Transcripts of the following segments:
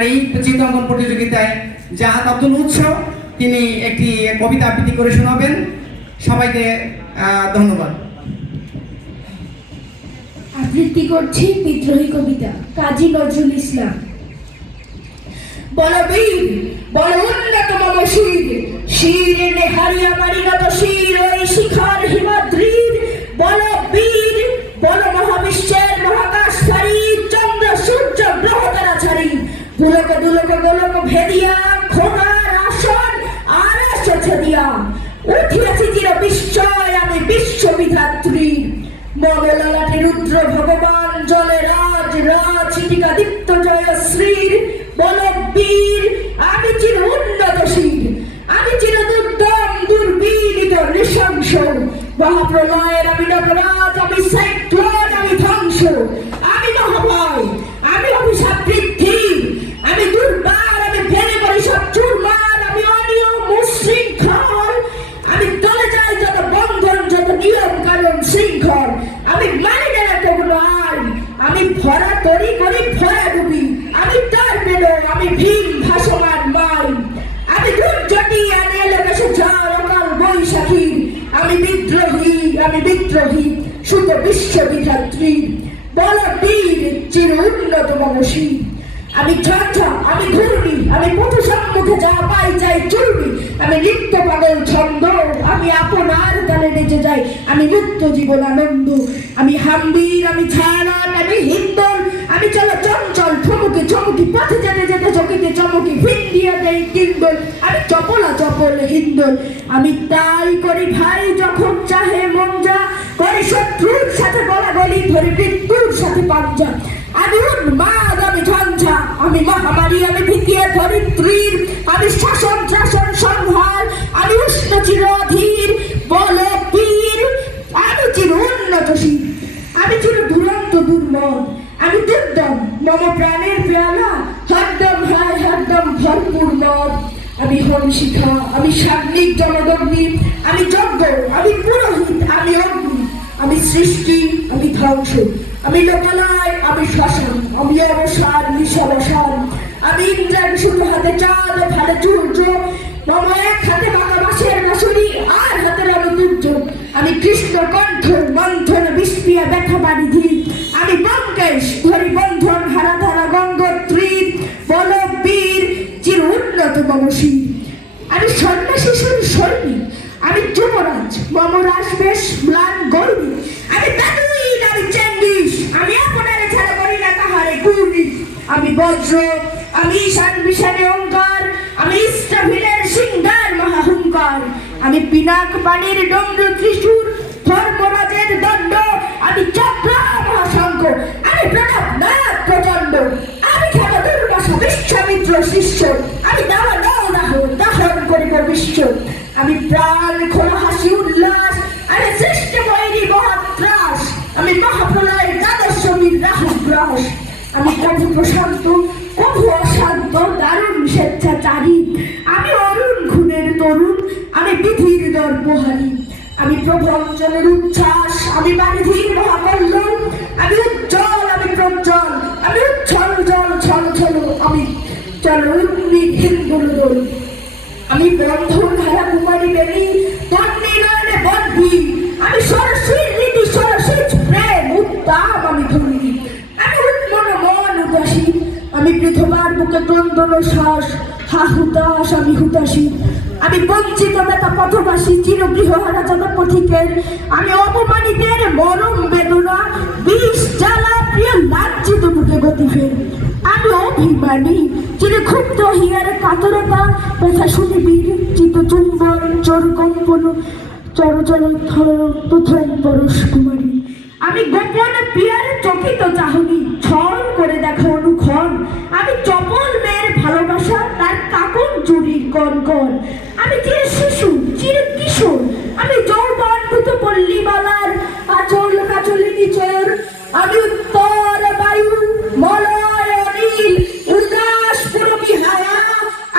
আর এই চিত্রাঙ্কন প্রতিযোগিতায় জাহাদ আব্দুল উৎস। তিনি একটি কবিতা আবৃত্তি করে শোনাবেন। সবাইকে ধন্যবাদ। আবৃত্তি করছি বিদ্রোহী কবিতা, কাজী নজরুল ইসলাম। বলবীর বল উন্নত শির শির নেহারিয়া মারিনত শির শিখর হিমাদ্রির বল বীর, বল মহাবিশ্বের পুলক দুলক গোলক ভেদিয়া খোদার আসন আর দিয়া উঠিয়াছি চির বিস্ময় আমি বিশ্ববিধাত্রী। মগলালাটে রুদ্র ভগবান, জলে রাজ রাজ টিকা দীপ্ত জয় শ্রীর বল বীর, আমি চির উন্নত শির। আমি চির দুর্দম দুর্বীরিত নৃশংস। মহাপ্রলয়ের আমি নটরাজ আমি আমি ঘূর্ণি, আমি পথ সম্মুখে যা পাই যাই চুরবি আমি নিত্য পাগল ছন্দ, আমি আপনার তালে নেচে যাই, আমি মুক্ত জীবন আনন্দ। আমি হাম্বির, আমি ছায়ানট আমি হিন্দল আমি চলো চঞ্চল, ঠমুকে চমকি পথে যেতে যেতে চকিতে চমকি ফিন দিয়ে দেই কিন্দল আমি চপলা চপল হিন্দল। আমি তাই করি ভাই যখন চাহে মন যা, করি শত্রুর সাথে গলা গলি ধরে মৃত্যুর সাথে পাঞ্জা। আমি উন্মাদ আমি ঝঞ্ঝা, আমি মহামারী, আমি ভিতিয়ে ধরিত্রীর, আমি শাসন শাসন সংহার, আমি উষ্ণ চিরধীর, বল বীর, আমি চির উন্নতশীল আমি চির দুরন্ত আমি দুর্দম, মম প্রাণের পেয়ালা, হরদম হায়, হরদম ভরপুর মদ আমি হরিশিখা আমি সাগ্নিক জনদগ্নি আমি যজ্ঞ আমি পুরোহিত, আমি অগ্নি, আমি সৃষ্টি, আমি ধ্বংস, আমি লোকালয় আমি শ্মশান আমি অবসান নিঃসবসান। আমি ইন্দ্রাণ শুধু হাতে ও ভালে সূর্য, মম এক হাতে আর হাতে দুর্যোগ। আমি কৃষ্ণ কণ্ঠ বন্ধন ব্যথা আমি বঙ্কেশ ধরি বন্ধন হারা ধারা গঙ্গোত্রীর বল বীর চির উন্নত আমি সন্ন্যাসী সৈনিক, আমি যুবরাজ, মমরাজ, বেশ ম্লান গর্বী। আমি বেদুইন আমি চেঙ্গিস আমি আপনারে ছাড়া করি না তাহারে গুণী আমি বজ্র, আমি ঈশান বিশানে ওঙ্কার আমি ইস্টাভিলের সিংহার মহাহুঙ্কার। আমি পিনাক পানির ডমরু ত্রিশূর ধর্মরাজের দণ্ড, আমি চক্র মহাশঙ্খ, আমি প্রণব নাথ প্রচণ্ড। আমি খেলা দুর্বাসা বিশ্বামিত্র শিষ্য, আমি দাওয়া দাও দাহ, দাহন করিব বিশ্ব। আমি প্রাণ আমি কবু প্রশান্ত কবু অশান্ত, দারুণ স্বেচ্ছাচারী আমি অরুণ খুনের তরুণ, আমি বিধির দর্পহারী আমি প্রভঞ্জনের উচ্ছ্বাস, আমি বারিধির মহাকল্যাণ। আমি উজ্জ্বল, আমি প্রজ্জ্বল, আমি উচ্ছল, জল, ছল ছল আমি চল উন্মিত হিন্দুল দোল। আমি বন্ধন হারা কুমারী বেনি তন্নি বুকে ক্রন্দন শ্বাস, হা হুতাশ আমি হুতাশী আমি বঞ্চিত বেতা পথবাসী চির গৃহহারা যত আমি অপমানিতের মরম বেদনা, বিষ জ্বালা প্রিয় লাজ্জিত বুকে গতি ফের। আমি অভিমানী, চির ক্ষুব্ধ হিয়ার কাতরতা, ব্যথা শুনিবীর চিত চুম্বন, চোর কম্পন চরচর প্রথম পরশ কুমারী। আমি গোপন পিয়ার চকিত চাহনি, ছল করে দেখা অনুক্ষণ আমি চপল মেয়ের ভালোবাসা তার কাকন কন কন। আমি চির শিশু, চির কিশোর। আমি যৌবন ভূত পল্লীবালার আচল কাচলিনী চোর আমি উত্তর বায়ু, মলয় অনিল, উদাস পুরবী হায়া।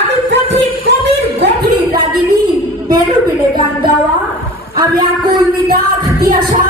আমি পথিক কবির গভীর রাগিনী বেরু বেড়ে গান গাওয়া। আমি আকুল নিদাখ তিয়াসা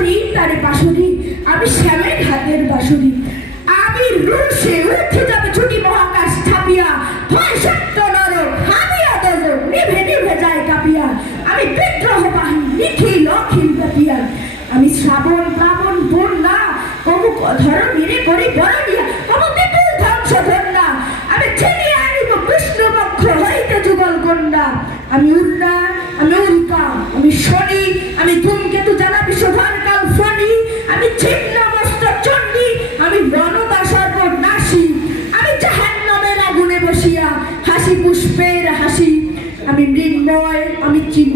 বাবা তারে পাশরি আমি শ্যামের হাতের বাসুরি আমি রুশে উঠে যাবে ছুটি মহাকাশ ছাপিয়া। ভয় সত্য নরক হামিয়া দেব নিভে নিভে যায় কাপিয়া। আমি বিদ্রোহ বাহিনী, নিখিল অখিল ব্যাপিয়া। আমি শ্রাবণ, প্লাবন, বন্যা কবু ধর মিরে করি বরণিয়া কবু বিপুল ধ্বংস ধন্যা আমি ছিনিয়ে আনিব বিষ্ণু পক্ষ হইতে যুগল কন্যা। আমি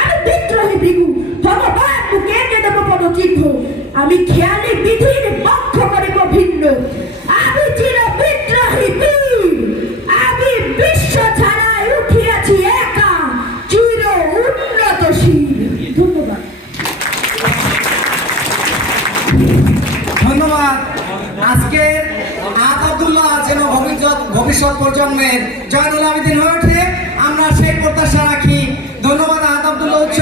আমি বিদ্রোহী ভগবান মুখে একে দেব কোনো চিহ্ন? আমি খেয়ালি বিধির পক্ষ করিব ভিন্ন। আমি চির বিদ্রোহী আমি বিশ্ব ছাড়াই উঠিয়াছি একা, চির উন্নতশীল ধন্যবাদ। ধন্যবাদ। আজকে আব্দুল্লাহ যেন ভবিষ্যৎ ভবিষ্যৎ প্রজন্মের জয়নুল আবেদিন হয়ে ওঠে, আমরা সেই প্রত্যাশা রাখি। ধন্যবাদ। আত আব্দুল্লাহ উৎস